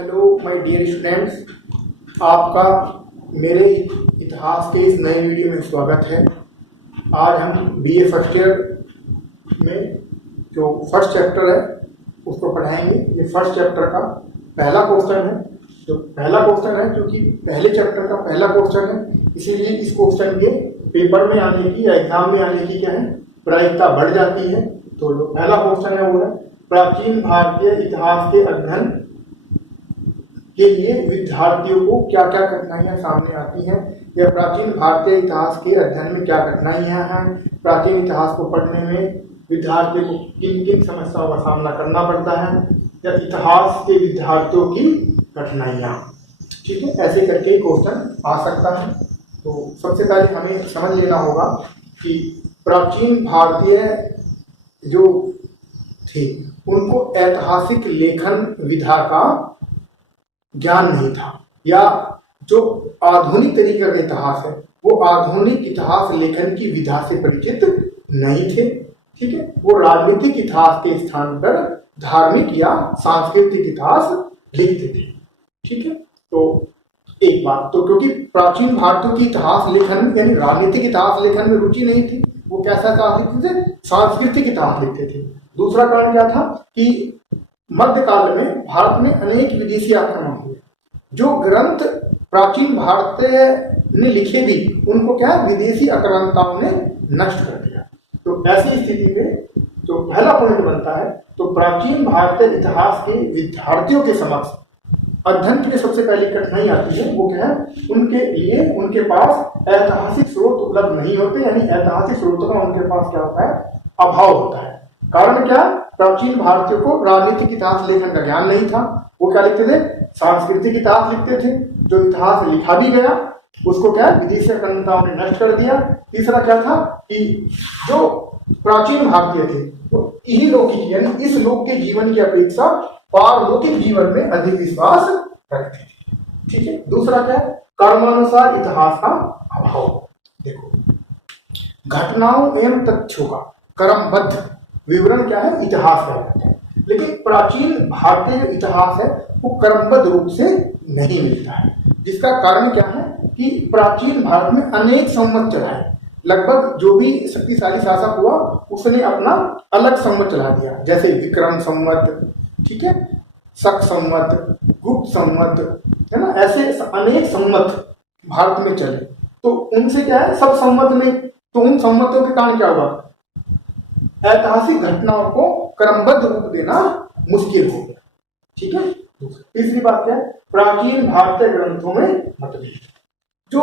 Hello my dear students, आपका मेरे इतिहास के इस नए वीडियो में स्वागत है। आज हम बीए फर्स्ट ईयर में जो फर्स्ट चैप्टर है उसको पढ़ाएंगे। ये फर्स्ट चैप्टर का पहला क्वेश्चन है। जो पहला क्वेश्चन है क्योंकि पहले चैप्टर का पहला क्वेश्चन है, इसीलिए इस क्वेश्चन के पेपर में आने की या एग्जाम में आने की क्या है प्रायिकता बढ़ जाती है। तो जो पहला क्वेश्चन है वो है प्राचीन भारतीय इतिहास के अध्ययन के लिए विद्यार्थियों को क्या क्या कठिनाइयां सामने आती हैं, या प्राचीन भारतीय इतिहास के अध्ययन में क्या कठिनाइयां हैं, प्राचीन इतिहास को पढ़ने में विद्यार्थियों को किन किन समस्याओं का सामना करना पड़ता है, या इतिहास के विद्यार्थियों की कठिनाइयां। ठीक है, ऐसे करके क्वेश्चन आ सकता है। तो सबसे पहले हमें समझ लेना होगा कि प्राचीन भारतीय जो थे उनको ऐतिहासिक लेखन विधा का ज्ञान नहीं था, या जो आधुनिक तरीके का इतिहास है वो आधुनिक इतिहास लेखन की विधा से परिचित नहीं थे। ठीक है, वो राजनीतिक इतिहास के स्थान पर धार्मिक या सांस्कृतिक इतिहास लिखते थे। ठीक है, तो एक बात तो क्योंकि प्राचीन भारतीयों की इतिहास लेखन यानी राजनीतिक इतिहास लेखन में रुचि नहीं थी, वो कैसा इतिहास लिखते थे, सांस्कृतिक इतिहास लिखते थे। दूसरा कारण क्या था कि मध्यकाल में भारत में अनेक विदेशी आक्रमण हुए। जो ग्रंथ प्राचीन भारतीय ने लिखे भी उनको क्या विदेशी आक्रांताओं ने नष्ट कर दिया। तो ऐसी स्थिति में जो पहला पॉइंट बनता है, तो प्राचीन भारतीय इतिहास के विद्यार्थियों के समक्ष अध्ययन के लिए सबसे पहली कठिनाई आती है। वो क्या है, उनके लिए उनके पास ऐतिहासिक स्रोत उपलब्ध नहीं होते, यानी ऐतिहासिक स्रोतों का उनके पास क्या होता है, अभाव होता है। कारण क्या, प्राचीन भारतीयों को राजनीतिक इतिहास लेखन का ज्ञान नहीं था। वो क्या लिखते थे, सांस्कृतिक इतिहास लिखते थे। जो इतिहास लिखा भी गया उसको क्या विदेशी आक्रांताओं ने नष्ट कर दिया। तीसरा क्या था कि जो प्राचीन भारतीय थे वो इहलौकिक यानी इस लोक के जीवन की अपेक्षा पारलौकिक जीवन में अधिक विश्वास रखते थे। ठीक है, दूसरा क्या है, कर्मानुसार इतिहास का अभाव। देखो, घटनाओं एवं तथ्यों का क्रमबद्ध विवरण क्या है, इतिहास कहलाता है। लेकिन प्राचीन भारतीय जो इतिहास है वो क्रमबद्ध रूप से नहीं मिलता है। जिसका कारण क्या है कि प्राचीन भारत में अनेक संवत चलाए। लगभग जो भी शक्तिशाली शासक हुआ उसने अपना अलग संवत चला दिया, जैसे विक्रम संवत, ठीक है, शक संवत, गुप्त संवत, है ना। ऐसे अनेक संवत भारत में चले। तो उनसे क्या है, सब संवत में, तो उन संवतों के कारण क्या हुआ, ऐतिहासिक घटनाओं को क्रमबद्ध रूप देना मुश्किल हो गया। ठीक है, तीसरी बात क्या है, प्राचीन भारतीय ग्रंथों में मतभेद। जो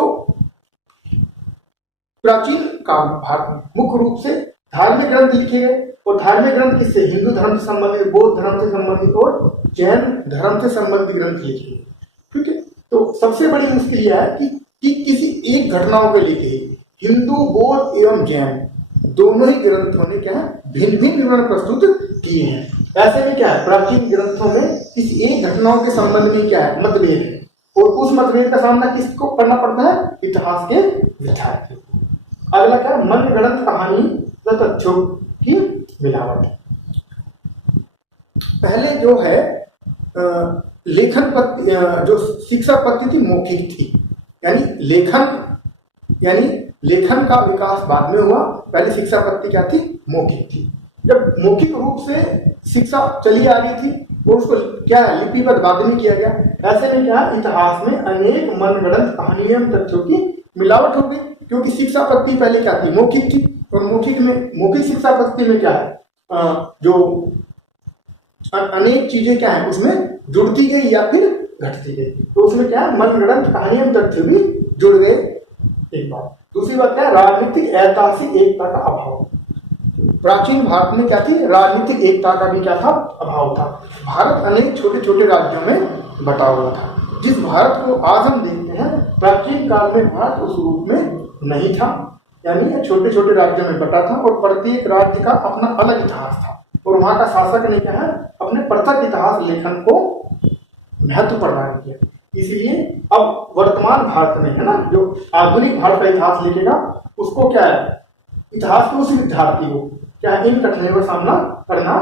प्राचीन काल भारत में मुख्य रूप से धार्मिक ग्रंथ लिखे गए, और धार्मिक ग्रंथ किससे, हिंदू धर्म से संबंधित, बौद्ध धर्म से संबंधित और जैन धर्म से संबंधित ग्रंथ लिखे गए। ठीक है, तो सबसे बड़ी मुश्किल यह है कि किसी एक घटनाओं के लिखे हिंदू, बौद्ध एवं जैन दोनों ही ग्रंथों ने क्या है भिन्न भिन्न विवरण प्रस्तुत किए हैं। ऐसे में क्या है, प्राचीन ग्रंथों में किसी एक घटनाओं के संबंध में क्या है मतभेद है, और उस मतभेद का सामना किसको करना पड़ता है, इतिहास के विद्यार्थियों को। अगला क्या है, मनगढ़ंत कहानी तथा तथ्यों की मिलावट। पहले जो है लेखन पद्धति, जो शिक्षा पद्धति मौखिक थी, यानी लेखन का विकास बाद में हुआ। पहले शिक्षा पद्धति क्या थी, मौखिक थी। जब मौखिक रूप से शिक्षा चली आ रही थी और उसको क्या है लिपिबद्ध बाद में किया गया। ऐसे में क्या इतिहास में अनेक मनगढ़ंत कहानियों तथ्यों की मिलावट हो गई, क्योंकि शिक्षा पद्धति पहले क्या थी, मौखिक थी, और मौखिक शिक्षा पद्धति में क्या है, जो अनेक चीजें क्या है उसमें जुड़ती गई या फिर घटती गई। तो उसमें क्या है, मनगढ़ंत कहानियों तथ्य भी जुड़ गए, एक बात। दूसरी बात क्या है, राजनीतिक ऐतिहासिक एकता का अभाव। प्राचीन भारत में क्या थी, राजनीतिक एकता का भी क्या था, अभाव था। भारत अनेक छोटे छोटे राज्यों में बटा हुआ था। जिस भारत को आज हम देखते हैं, प्राचीन काल में भारत उस रूप में नहीं था, यानी छोटे छोटे राज्यों में बटा था, और प्रत्येक राज्य का अपना अलग इतिहास था, और वहां का शासक ने क्या है अपने पृथक इतिहास लेखन को महत्व प्रदान किया। इसलिए अब वर्तमान भारत में है ना, जो आधुनिक भारत का इतिहास लिखेगा उसको क्या है, इतिहास के उस विद्यार्थी को क्या इन कठिनाइयों का सामना करना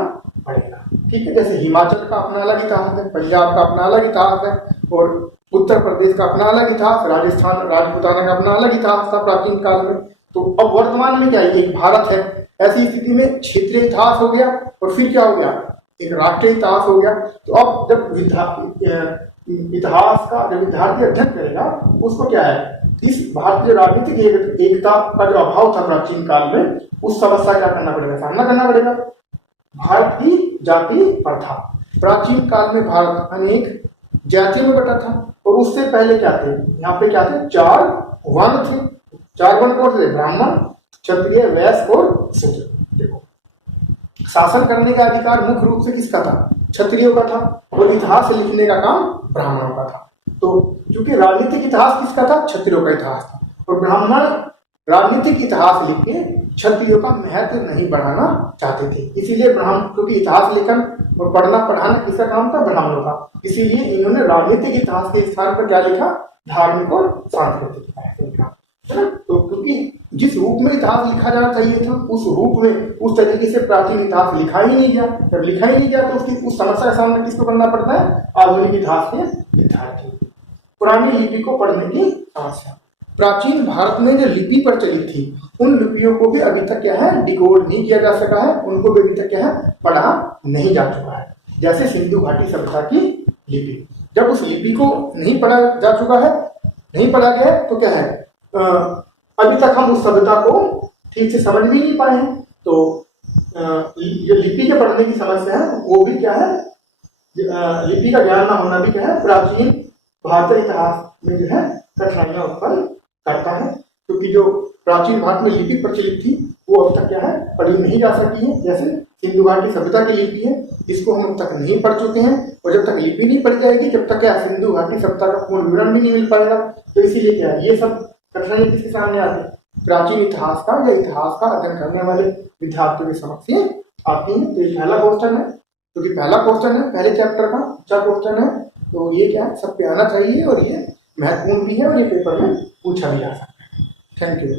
पड़ेगा। ठीक। ठीक है, जैसे हिमाचल का अपना अलग इतिहास है, पंजाब का अपना अलग इतिहास है, और उत्तर प्रदेश का अपना अलग इतिहास, राजस्थान राजपूताना का अपना अलग इतिहास था प्राचीन काल में। तो अब वर्तमान में क्या है, एक भारत है। ऐसी स्थिति में क्षेत्रीय इतिहास हो गया और फिर क्या हो गया, एक राष्ट्रीय इतिहास हो गया। तो अब जब इतिहास का जब विद्यार्थी अध्ययन करेगा, उसको क्या है, इस भारतीय राजनीतिक एकता का जो अभाव था प्राचीन काल में, उस समस्या का क्या करना पड़ेगा, सामना करना पड़ेगा। भारत की जाति प्रथा, प्राचीन काल में भारत अनेक जातियों में बटा था, और उससे पहले क्या थे, यहाँ पे क्या थे, 4 वर्ण थे। 4 वर्ण कौन थे, ब्राह्मण, क्षत्रिय, वैश्य और शूद्र। देखो, शासन करने का अधिकार मुख्य रूप से किसका था, क्षत्रियों का था, और इतिहास लिखने का काम ब्राह्मणों का था। तो क्योंकि राजनीतिक इतिहास किसका था, क्षत्रियों का इतिहास था, और ब्राह्मण राजनीतिक इतिहास लिख के क्षत्रियों का महत्व नहीं बढ़ाना चाहते थे। इसीलिए ब्राह्मण, क्योंकि इतिहास लेखन और पढ़ना पढ़ाना किसका काम था, ब्राह्मणों का, इसीलिए इन्होंने राजनीतिक इतिहास के स्थान पर क्या लिखा, धार्मिक और सांस्कृतिक लिखा, है ना। तो क्योंकि जिस रूप में इतिहास लिखा जाना चाहिए था, उस रूप में उस तरीके से प्राचीन इतिहास लिखा ही नहीं गया। जब लिखा ही नहीं गया तो उसकी उस समस्या का सामना किसको करना पड़ता है, आधुनिक इतिहास के विद्यार्थी। पुरानी लिपि को पढ़ने की समस्या, प्राचीन भारत में जो लिपि प्रचलित थी, उन लिपियों को भी अभी तक क्या है, डिकोड नहीं किया जा सका है, उनको भी अभी तक क्या है, पढ़ा नहीं जा चुका है। जैसे सिंधु घाटी सभ्यता की लिपि, जब उस लिपि को नहीं पढ़ा जा चुका है, नहीं पढ़ा गया है, तो क्या है, अभी तक हम उस सभ्यता को ठीक से समझ भी नहीं पाए हैं। तो जो लिपि के पढ़ने की समस्या है, वो भी क्या है, लिपि का ज्ञान ना होना भी क्या है, प्राचीन भारतीय इतिहास में जो है कठिनाइयां उत्पन्न करता है। क्योंकि जो प्राचीन भारत में लिपि प्रचलित थी, वो अब तक क्या है, पढ़ी नहीं जा सकी है। जैसे सिंधु घाटी सभ्यता की लिपि है, इसको हम अब तक नहीं पढ़ चुके हैं, और जब तक लिपि नहीं पढ़ी जाएगी, जब तक क्या, सिंधु घाटी सभ्यता का पूर्ण विवरण भी नहीं मिल पाएगा। तो इसीलिए क्या है, ये सब कठिनाई किसके सामने आती है, प्राचीन इतिहास का या इतिहास का अध्ययन करने वाले विद्यार्थियों के समक्ष ये आती है। तो ये पहला क्वेश्चन है, क्योंकि पहला क्वेश्चन है, पहले चैप्टर का अच्छा क्वेश्चन है, तो ये क्या है, सब पे आना चाहिए, और ये महत्वपूर्ण भी है, और ये पेपर में पूछा भी जा सकता है। Thank you.